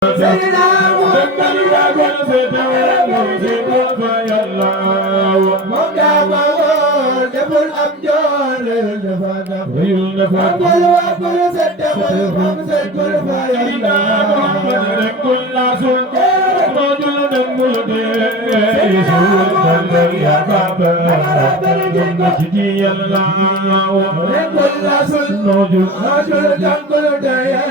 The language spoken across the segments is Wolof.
Seydina Muhammad yaa gën a féetewoo fa Yàlla moom daa ma woon deful am joore dafa daf rëyul dafa amul waa ko seetewoo moom seetul fa Yàlla Muhammad rek kul laasul moo jul dëmbul dee suul yaa baaba jëm ci di Yàlla rek kul laasul moo jul dëmbul dee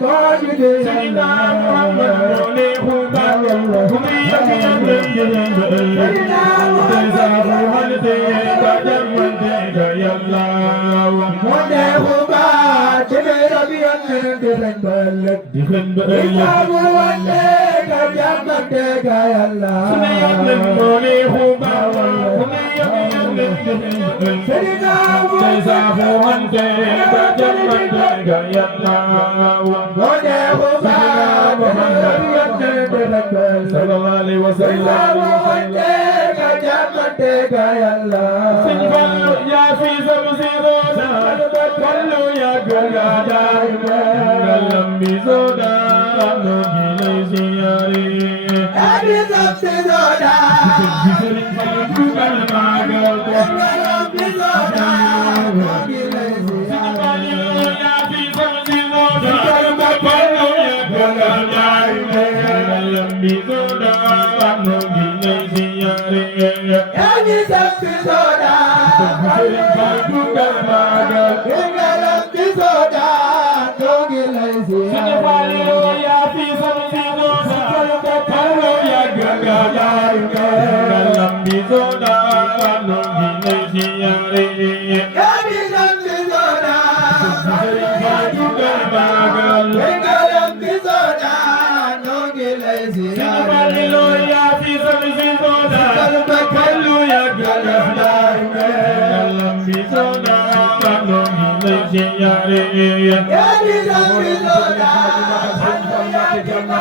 Seydina Muhammad ne xuba hum yakiyande Seydina Muhammad te ka jamante ka Yàlla mo ne xuba te rabiyande de xenbalek di xenbalek wande ka jamante ka Yàlla ne yàlla mo ne xuba hum yakiyande Seydina Muhammad te ka jamante ka Yàlla sallallahu alaihi wasallam Sëñ Fallu yaa fi samsiroda Fallu yaa gëna ngalam bi soda no gi lay siyaare abi samsiroda Sëñ Fallu gal magal ngalam bi soda no gi lay siyaare yaa fi samsiroda Fallu yaa gëna ngalam bi soda no gi lay siyaare yaa fi samsiroda Fallu gal magal ngalam bi soda no gi lay siyaare Fallu yaa fi samsiroda Fallu yaa gëna ngalam bi soda no gi lay siyaare yaa fi samsiroda Fallu gal magal ngalam bi soda no gi lay siyaare yaa fi samsiroda Fallu yaa gëna ngalam bi soda no gi lay siyaare yaa fi samsiroda Fallu yaa gëna